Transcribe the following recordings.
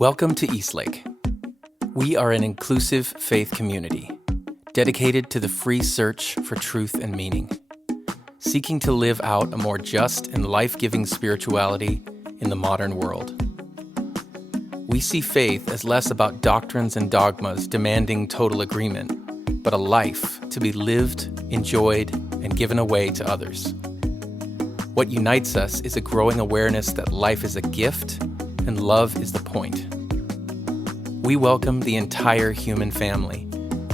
Welcome to Eastlake. We are an inclusive faith community dedicated to the free search for truth and meaning, seeking to live out a more just and life-giving spirituality in the modern world. We see faith as less about doctrines and dogmas demanding total agreement, but a life to be lived, enjoyed, and given away to others. What unites us is a growing awareness that life is a gift and love is the point. We welcome the entire human family,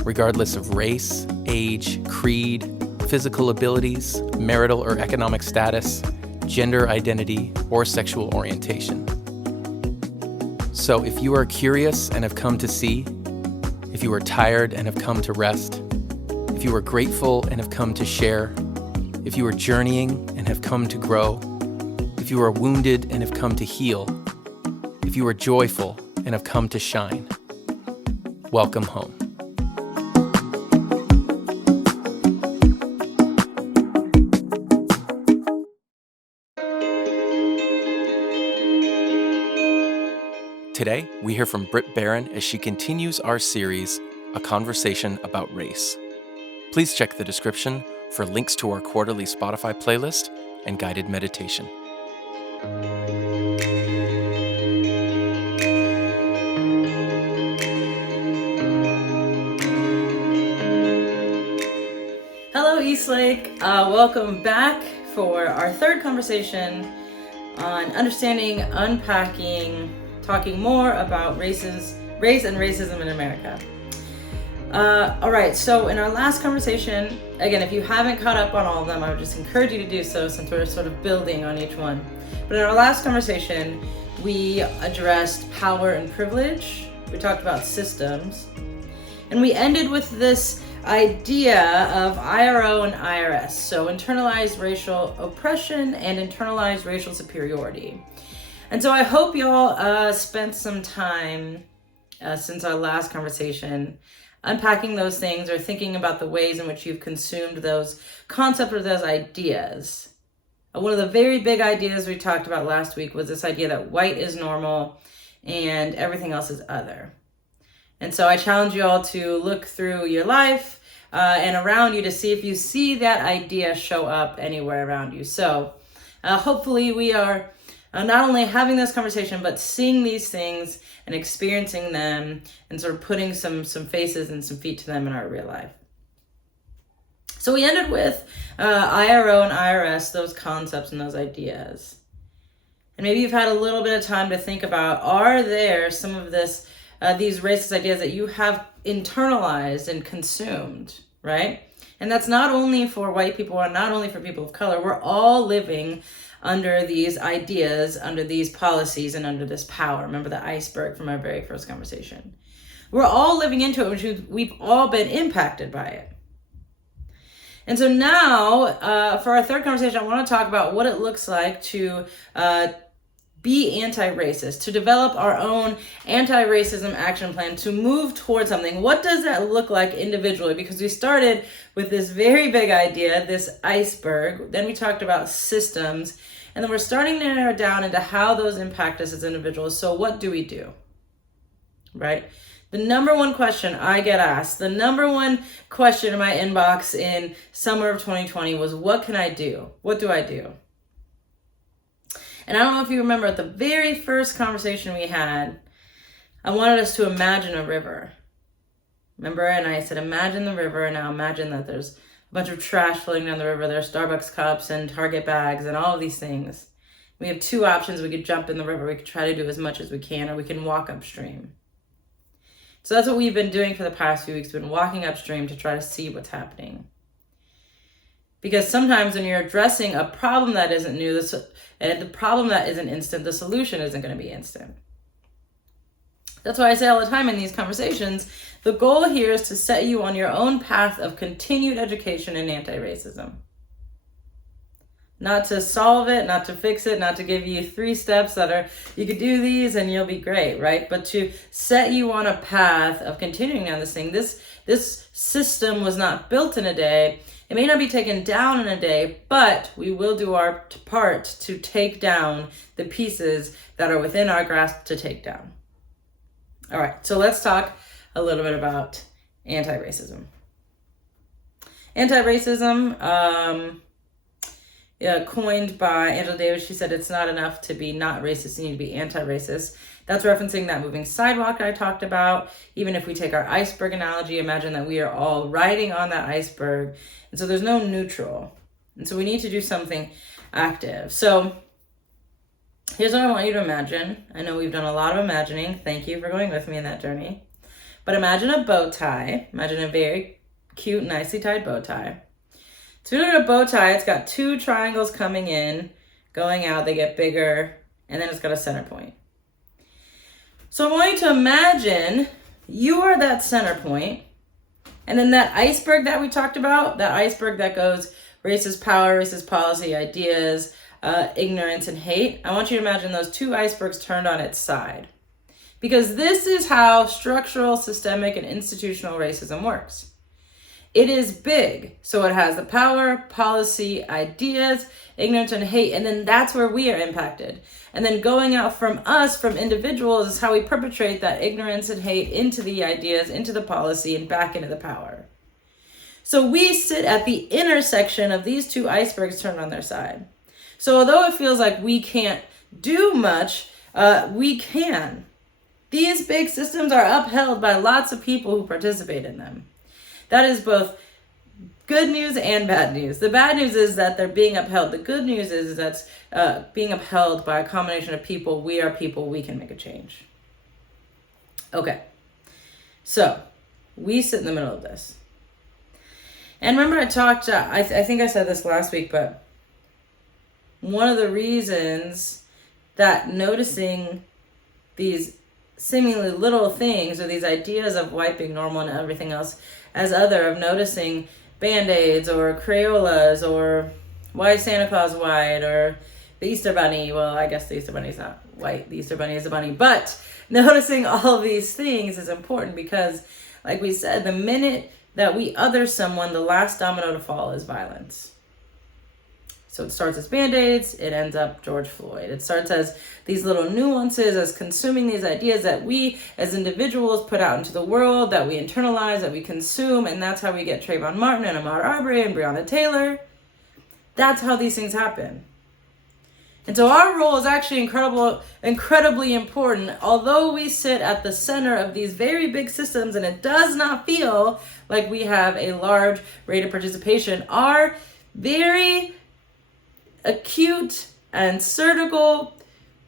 regardless of race, age, creed, physical abilities, marital or economic status, gender identity, or sexual orientation. So if you are curious and have come to see, if you are tired and have come to rest, if you are grateful and have come to share, if you are journeying and have come to grow, if you are wounded and have come to heal, if you are joyful and have come to shine, welcome home. Today, we hear from Brit Barron as she continues our series, A Conversation About Race. Please check the description for links to our quarterly Spotify playlist and guided meditation. Hello, Eastlake. Welcome back for our third conversation on understanding, unpacking, talking more about race and racism in America. All right, so in our last conversation, again, if you haven't caught up on all of them, I would just encourage you to do so since we're sort of building on each one. But in our last conversation, we addressed power and privilege. We talked about systems. And we ended with this idea of IRO and IRS, so internalized racial oppression and internalized racial superiority. And so I hope y'all spent some time since our last conversation unpacking those things or thinking about the ways in which you've consumed those concepts or those ideas. One of the very big ideas we talked about last week was this idea that white is normal and everything else is other. And so I challenge you all to look through your life and around you to see if you see that idea show up anywhere around you. So hopefully we are not only having this conversation, but seeing these things and experiencing them and sort of putting some faces and some feet to them in our real life. So we ended with IRO and IRS, those concepts and those ideas. And maybe you've had a little bit of time to think about, are there some of these racist ideas that you have internalized and consumed, right? And that's not only for white people or not only for people of color. We're all living under these ideas, under these policies, and under this power. Remember the iceberg from our very first conversation. We're all living into it, which we've all been impacted by it. And so now, for our third conversation, I want to talk about what it looks like to be anti-racist, to develop our own anti-racism action plan, to move towards something. What does that look like individually? Because we started with this very big idea, this iceberg, then we talked about systems, and then we're starting to narrow down into how those impact us as individuals. So what do we do, right? The number one question I get asked, the number one question in my inbox in summer of 2020 was, what can I do? What do I do? And I don't know if you remember at the very first conversation we had, I wanted us to imagine a river. Remember? And I said, imagine the river. And now imagine that there's a bunch of trash floating down the river. There's Starbucks cups and Target bags and all of these things. We have two options. We could jump in the river. We could try to do as much as we can, or we can walk upstream. So that's what we've been doing for the past few weeks. We've been walking upstream to try to see what's happening. Because sometimes when you're addressing a problem that isn't new, and the problem that isn't instant, the solution isn't going to be instant. That's why I say all the time in these conversations, the goal here is to set you on your own path of continued education in anti-racism. Not to solve it, not to fix it, not to give you 3 steps that are, you could do these and you'll be great, right? But to set you on a path of continuing on this thing. This system was not built in a day. It may not be taken down in a day, but we will do our part to take down the pieces that are within our grasp to take down. All right, so let's talk a little bit about anti-racism. Anti-racism, coined by Angela Davis. She said it's not enough to be not racist, you need to be anti-racist. That's referencing that moving sidewalk I talked about. Even if we take our iceberg analogy, imagine that we are all riding on that iceberg. And so there's no neutral. And so we need to do something active. So here's what I want you to imagine. I know we've done a lot of imagining. Thank you for going with me in that journey. But imagine a bow tie. Imagine a very cute, nicely tied bow tie. So if you look at a bow tie, it's got two triangles coming in, going out, they get bigger, and then it's got a center point. So I want you to imagine you are that center point, and then that iceberg that we talked about, that iceberg that goes racist power, racist policy, ideas, ignorance, and hate. I want you to imagine those two icebergs turned on its side. Because this is how structural, systemic, and institutional racism works. It is big, so it has the power, policy, ideas, ignorance, and hate, and then that's where we are impacted. And then going out from us, from individuals, is how we perpetrate that ignorance and hate into the ideas, into the policy, and back into the power. So we sit at the intersection of these two icebergs turned on their side. So although it feels like we can't do much, we can. These big systems are upheld by lots of people who participate in them. That is both good news and bad news. The bad news is that they're being upheld. The good news is that's being upheld by a combination of people. We are people. We can make a change. Okay. So we sit in the middle of this. And remember I talked, I think I said this last week, but one of the reasons that noticing these seemingly little things or these ideas of white being normal and everything else as other, of noticing Band-Aids or Crayolas or why is Santa Claus white or the Easter Bunny. Well, I guess the Easter Bunny is not white. The Easter Bunny is a bunny. But noticing all of these things is important because, like we said, the minute that we other someone, the last domino to fall is violence. So it starts as Band-Aids, it ends up George Floyd. It starts as these little nuances, as consuming these ideas that we as individuals put out into the world, that we internalize, that we consume, and that's how we get Trayvon Martin and Ahmaud Arbery and Breonna Taylor. That's how these things happen. And so our role is actually incredibly important. Although we sit at the center of these very big systems and it does not feel like we have a large rate of participation, our very acute and surgical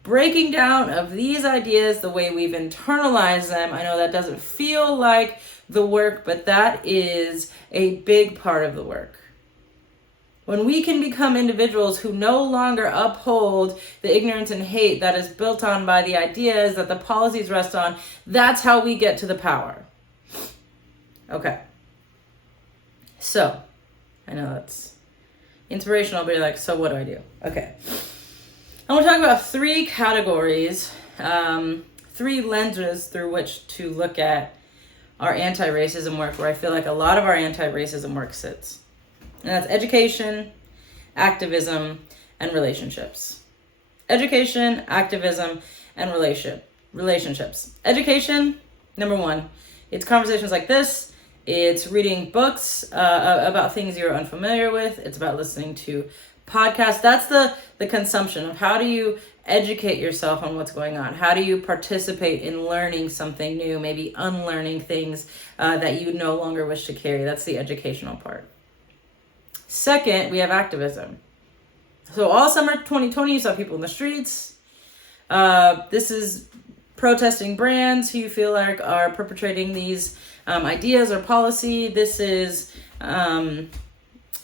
breaking down of these ideas, the way we've internalized them. I know that doesn't feel like the work, but that is a big part of the work. When we can become individuals who no longer uphold the ignorance and hate that is built on by the ideas that the policies rest on, that's how we get to the power. Okay. So, I know that's inspirational, but you're like, so what do I do? Okay. I want to talk about three categories, three lenses through which to look at our anti-racism work, where I feel like a lot of our anti-racism work sits. And that's education, activism, and relationships. Education, activism, and relationships. Education, number one, it's conversations like this. It's reading books about things you're unfamiliar with. It's about listening to podcasts. That's the consumption of how do you educate yourself on what's going on? How do you participate in learning something new, maybe unlearning things that you no longer wish to carry? That's the educational part. Second, we have activism. So all summer 2020, you saw people in the streets. This is protesting brands who you feel like are perpetrating these ideas or policy. This is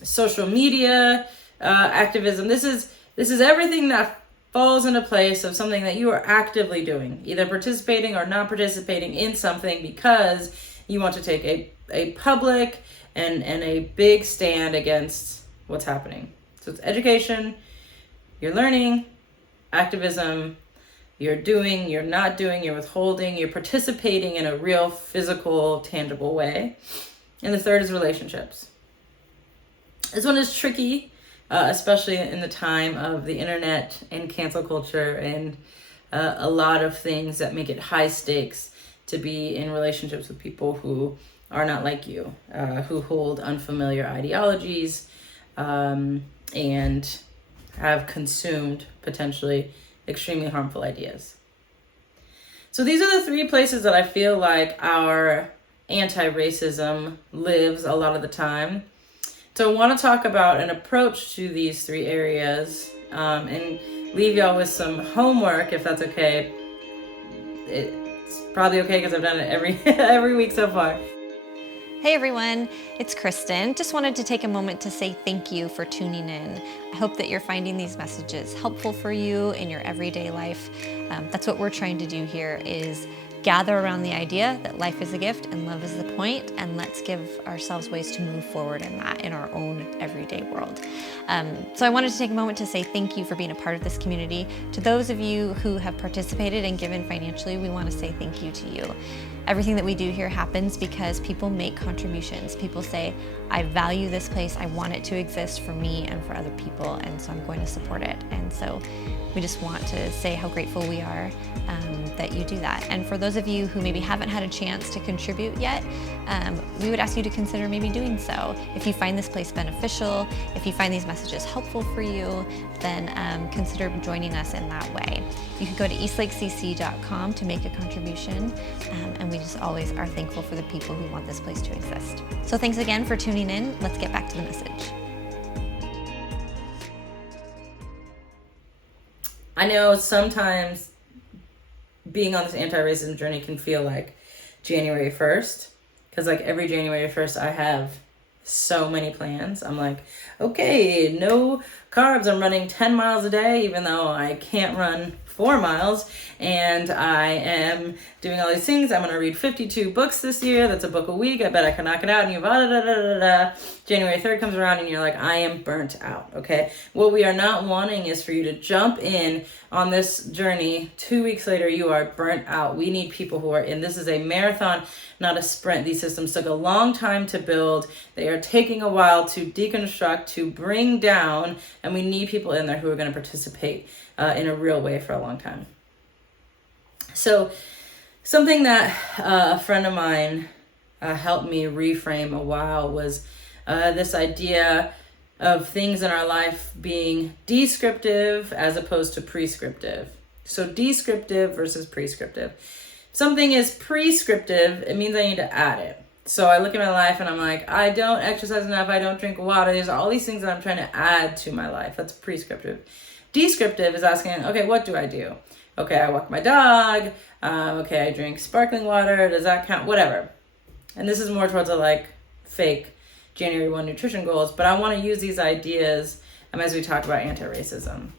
social media activism. This is everything that falls into place of something that you are actively doing, either participating or not participating in something because you want to take a public and a big stand against what's happening. So it's education, you're learning, activism, you're doing, you're not doing, you're withholding, you're participating in a real physical, tangible way. And the third is relationships. This one is tricky, especially in the time of the internet and cancel culture and a lot of things that make it high stakes to be in relationships with people who are not like you, who hold unfamiliar ideologies, and have consumed potentially extremely harmful ideas. So these are the three places that I feel like our anti-racism lives a lot of the time. So I want to talk about an approach to these three areas, and leave y'all with some homework, if that's okay. It's probably okay because I've done it every week so far. Hey everyone, it's Kristen. Just wanted to take a moment to say thank you for tuning in. I hope that you're finding these messages helpful for you in your everyday life. That's what we're trying to do here, is gather around the idea that life is a gift and love is the point, and let's give ourselves ways to move forward in that in our own everyday world. So I wanted to take a moment to say thank you for being a part of this community. To those of you who have participated and given financially, we want to say thank you to you. Everything that we do here happens because people make contributions. People say, I value this place, I want it to exist for me and for other people, and so I'm going to support it. And so we just want to say how grateful we are that you do that. And for those of you who maybe haven't had a chance to contribute yet, we would ask you to consider maybe doing so. If you find this place beneficial, if you find these messages helpful for you, then consider joining us in that way. You can go to eastlakecc.com to make a contribution, and we just always are thankful for the people who want this place to exist. So thanks again for tuning in. Let's get back to the message. I know sometimes being on this anti-racism journey can feel like January 1st, because like every January 1st I have so many plans. I'm like, okay, no carbs. I'm running 10 miles a day, even though I can't run 4 miles, and I am doing all these things. I'm going to read 52 books this year. That's a book a week. I bet I can knock it out. And you January 3rd comes around and you're like, I am burnt out. Okay. What we are not wanting is for you to jump in on this journey. 2 weeks later, you are burnt out. We need people who are in. This is a marathon, not a sprint. These systems took a long time to build. They are taking a while to deconstruct, to bring down, and we need people in there who are going to participate in a real way for a long time. So something that a friend of mine helped me reframe a while was this idea of things in our life being descriptive as opposed to prescriptive. So descriptive versus prescriptive. If something is prescriptive, it means I need to add it. So I look at my life and I'm like, I don't exercise enough, I don't drink water. There's all these things that I'm trying to add to my life. That's prescriptive. Descriptive is asking, okay, what do I do? Okay, I walk my dog. Okay, I drink sparkling water. Does that count? Whatever. And this is more towards a like fake January 1 nutrition goals, but I want to use these ideas as we talk about anti-racism.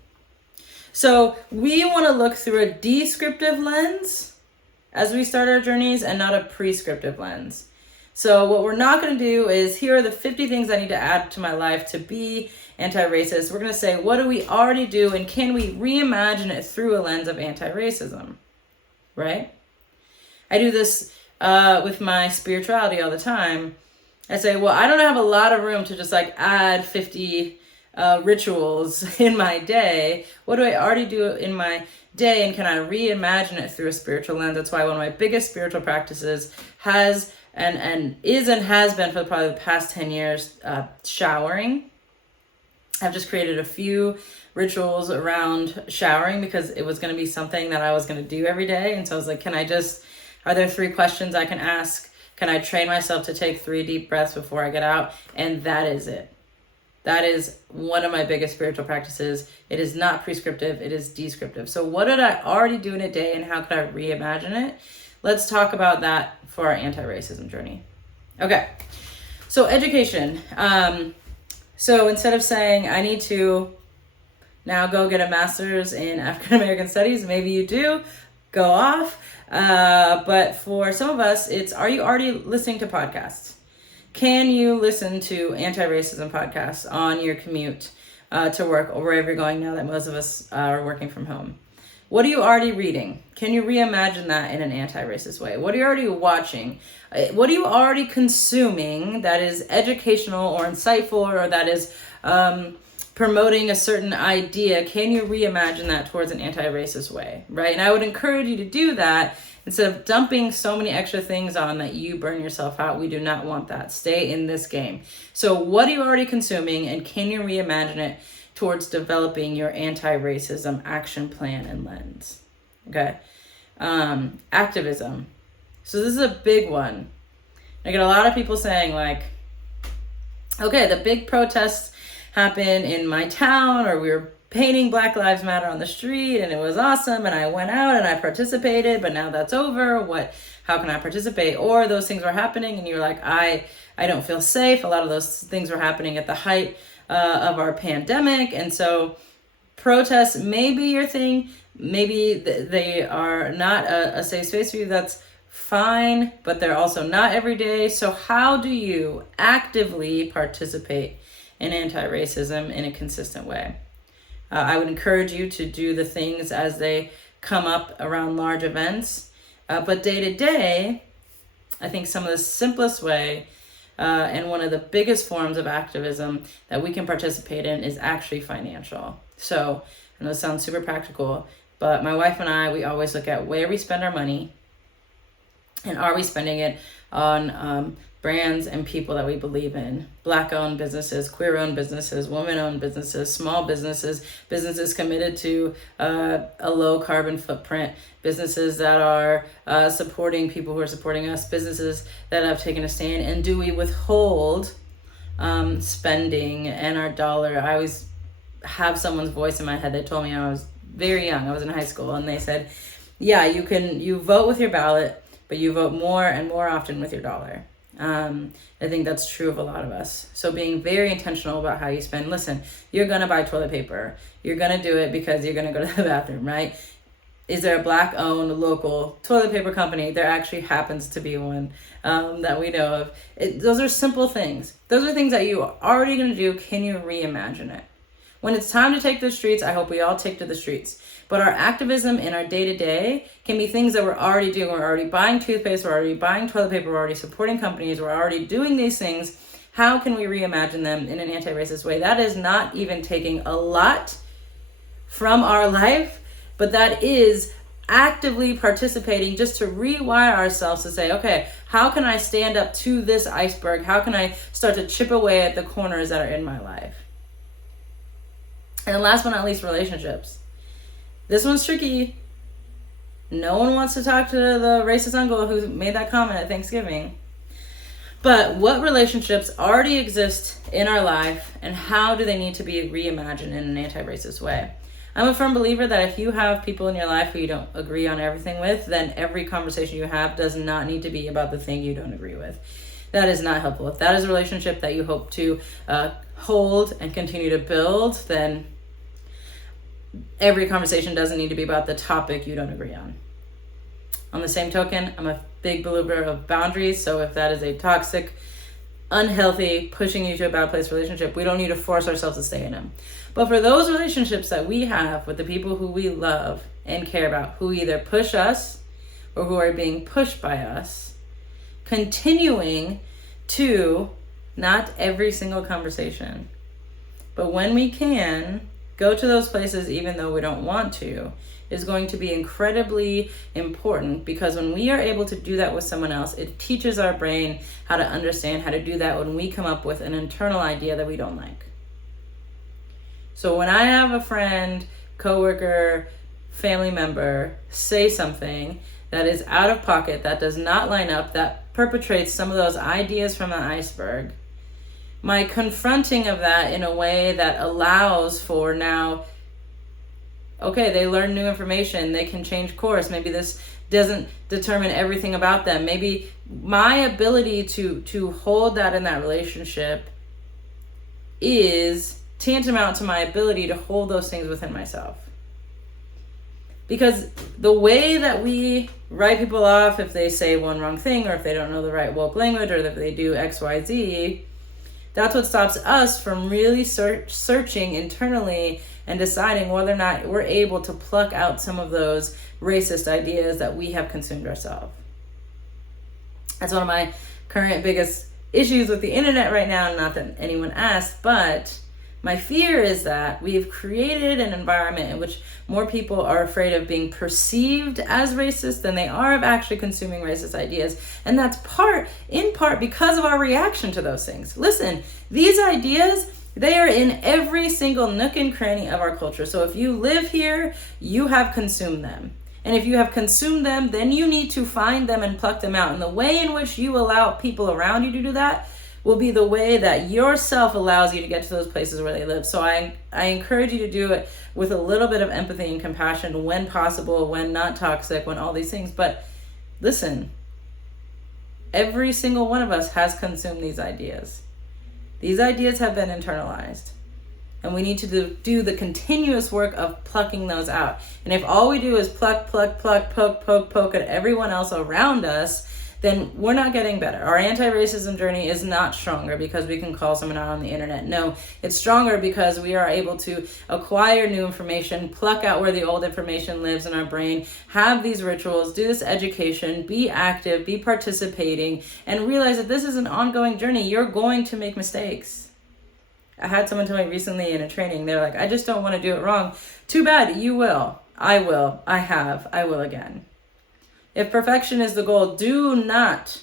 So we want to look through a descriptive lens as we start our journeys and not a prescriptive lens. So what we're not going to do is, here are the 50 things I need to add to my life to be anti-racist. We're going to say, what do we already do, and can we reimagine it through a lens of anti-racism, right? I do this with my spirituality all the time. I say, well, I don't have a lot of room to just like add 50 rituals in my day. What do I already do in my day, and can I reimagine it through a spiritual lens? That's why one of my biggest spiritual practices has and has been for probably the past 10 years, showering. I've just created a few rituals around showering because it was going to be something that I was going to do every day. And so I was like, are there 3 questions I can ask? Can I train myself to take 3 deep breaths before I get out? And that is it. That is one of my biggest spiritual practices. It is not prescriptive, it is descriptive. So what did I already do in a day, and how could I reimagine it? Let's talk about that for our anti-racism journey. Okay, so education. So instead of saying I need to now go get a master's in African American studies, maybe you do, go off. But for some of us, it's, are you already listening to podcasts? Can you listen to anti-racism podcasts on your commute to work or wherever you're going now that most of us are working from home? What are you already reading? Can you reimagine that in an anti-racist way? What are you already watching? What are you already consuming that is educational or insightful, or that is promoting a certain idea, can you reimagine that towards an anti-racist way, right? And I would encourage you to do that instead of dumping so many extra things on that you burn yourself out. We do not want that. Stay in this game. So what are you already consuming, and can you reimagine it towards developing your anti-racism action plan and lens? Okay. Activism. So this is a big one. I get a lot of people saying like, okay, the big protests happened in my town, or we were painting Black Lives Matter on the street and it was awesome and I went out and I participated, but now that's over. How can I participate? Or those things were happening and you're like, I don't feel safe. A lot of those things were happening at the height of our pandemic. And so protests may be your thing. Maybe they are not a safe space for you. That's fine, but they're also not every day. So how do you actively participate in anti-racism in a consistent way? I would encourage you to do the things as they come up around large events. But day to day, I think some of the simplest way and one of the biggest forms of activism that we can participate in is actually financial. So, I know it sounds super practical, but my wife and I, we always look at where we spend our money, and are we spending it on brands and people that we believe in. Black-owned businesses, queer-owned businesses, women-owned businesses, small businesses, businesses committed to a low-carbon footprint, businesses that are supporting people who are supporting us, businesses that have taken a stand, and do we withhold spending and our dollar? I always have someone's voice in my head. They told me I was very young. I was in high school, and they said, yeah, you vote with your ballot, but you vote more and more often with your dollar. I think that's true of a lot of us. So being very intentional about how you spend. Listen, you're going to buy toilet paper. You're going to do it because you're going to go to the bathroom, right? Is there a Black-owned local toilet paper company? There actually happens to be one that we know of. Those are simple things. Those are things that you are already going to do. Can you reimagine it? When it's time to take to the streets, I hope we all take to the streets. But our activism in our day-to-day can be things that we're already doing. We're already buying toothpaste, we're already buying toilet paper, we're already supporting companies, we're already doing these things. How can we reimagine them in an anti-racist way? That is not even taking a lot from our life, but that is actively participating just to rewire ourselves to say, okay, how can I stand up to this iceberg? How can I start to chip away at the corners that are in my life? And last but not least, relationships. This one's tricky. No one wants to talk to the racist uncle who made that comment at Thanksgiving. But what relationships already exist in our life, and how do they need to be reimagined in an anti-racist way? I'm a firm believer that if you have people in your life who you don't agree on everything with, then every conversation you have does not need to be about the thing you don't agree with. That is not helpful. If that is a relationship that you hope to hold and continue to build, then every conversation doesn't need to be about the topic you don't agree on. On the same token, I'm a big believer of boundaries. So if that is a toxic, unhealthy, pushing you to a bad place relationship, we don't need to force ourselves to stay in them. But for those relationships that we have with the people who we love and care about, who either push us or who are being pushed by us, continuing to, not every single conversation, but when we can, go to those places even though we don't want to, is going to be incredibly important, because when we are able to do that with someone else, it teaches our brain how to understand how to do that when we come up with an internal idea that we don't like. So when I have a friend, coworker, family member say something that is out of pocket, that does not line up, that perpetrates some of those ideas from the iceberg, my confronting of that in a way that allows for now, okay, they learn new information, they can change course. Maybe this doesn't determine everything about them. Maybe my ability to hold that in that relationship is tantamount to my ability to hold those things within myself. Because the way that we write people off if they say one wrong thing, or if they don't know the right woke language, or if they do X, Y, Z, that's what stops us from really searching internally and deciding whether or not we're able to pluck out some of those racist ideas that we have consumed ourselves. That's one of my current biggest issues with the internet right now. Not that anyone asked, but My fear is that we've created an environment in which more people are afraid of being perceived as racist than they are of actually consuming racist ideas. And that's in part because of our reaction to those things. Listen, these ideas, they are in every single nook and cranny of our culture. So if you live here, you have consumed them. And if you have consumed them, then you need to find them and pluck them out. And the way in which you allow people around you to do that will be the way that yourself allows you to get to those places where they live. So I encourage you to do it with a little bit of empathy and compassion when possible, when not toxic, when all these things. But listen, every single one of us has consumed these ideas. These ideas have been internalized. And we need to do the continuous work of plucking those out. And if all we do is pluck, poke at everyone else around us, then we're not getting better. Our anti-racism journey is not stronger because we can call someone out on the internet. No, it's stronger because we are able to acquire new information, pluck out where the old information lives in our brain, have these rituals, do this education, be active, be participating, and realize that this is an ongoing journey. You're going to make mistakes. I had someone tell me recently in a training, they're like, I just don't want to do it wrong. Too bad, you will. I will. I have. I will again. If perfection is the goal, do not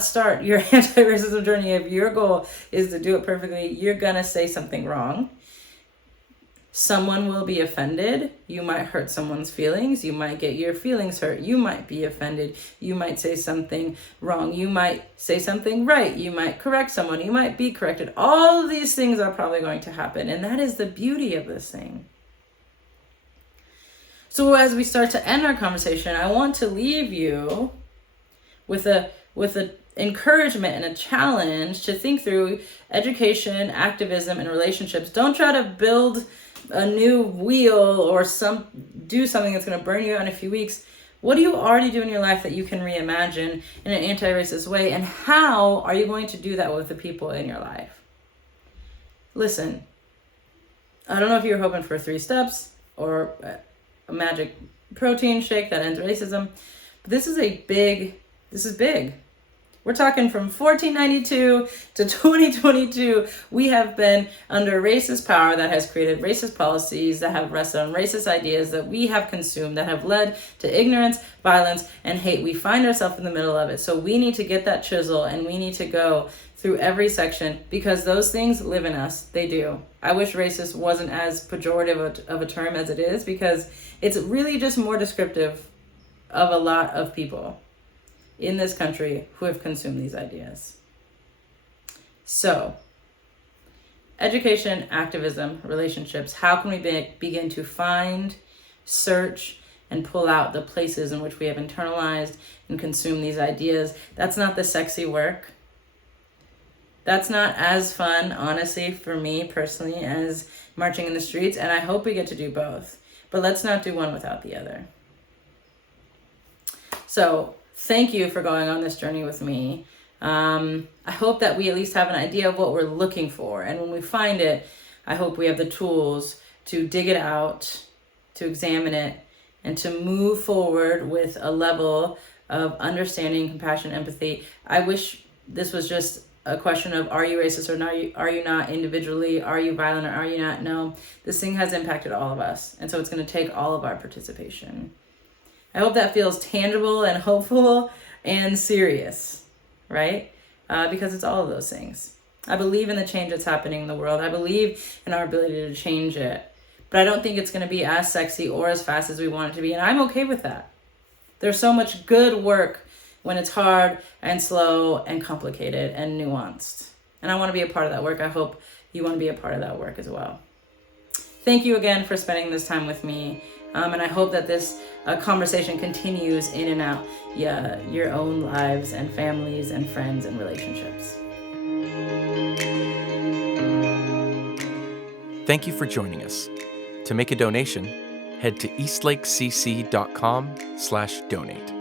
start your anti-racism journey. If your goal is to do it perfectly, you're gonna say something wrong. Someone will be offended. You might hurt someone's feelings. You might get your feelings hurt. You might be offended. You might say something wrong. You might say something right. You might correct someone. You might be corrected. All of these things are probably going to happen. And that is the beauty of this thing. So as we start to end our conversation, I want to leave you with a encouragement and a challenge to think through education, activism, and relationships. Don't try to build a new wheel or do something that's going to burn you out in a few weeks. What do you already do in your life that you can reimagine in an anti-racist way? And how are you going to do that with the people in your life? Listen, I don't know if you're hoping for 3 steps or a magic protein shake that ends racism, but this is big. We're talking from 1492 to 2022. We have been under racist power that has created racist policies that have rested on racist ideas that we have consumed that have led to ignorance, violence, and hate. We find ourselves in the middle of it. So we need to get that chisel and we need to go through every section because those things live in us. They do. I wish racist wasn't as pejorative of a term as it is because it's really just more descriptive of a lot of people in this country who have consumed these ideas. So, education, activism, relationships, how can we begin to find, search, and pull out the places in which we have internalized and consumed these ideas? That's not the sexy work. That's not as fun, honestly, for me personally, as marching in the streets, and I hope we get to do both. But let's not do one without the other. So, thank you for going on this journey with me. I hope that we at least have an idea of what we're looking for. And when we find it, I hope we have the tools to dig it out, to examine it, and to move forward with a level of understanding, compassion, empathy. I wish this was just a question of, are you racist or are you not individually? Are you violent or are you not? No, this thing has impacted all of us. And so it's going to take all of our participation. I hope that feels tangible and hopeful and serious, right? Because it's all of those things. I believe in the change that's happening in the world. I believe in our ability to change it. But I don't think it's going to be as sexy or as fast as we want it to be. And I'm okay with that. There's so much good work when it's hard and slow and complicated and nuanced. And I want to be a part of that work. I hope you want to be a part of that work as well. Thank you again for spending this time with me. And I hope that this conversation continues in and out your own lives and families and friends and relationships. Thank you for joining us. To make a donation, head to eastlakecc.com/donate.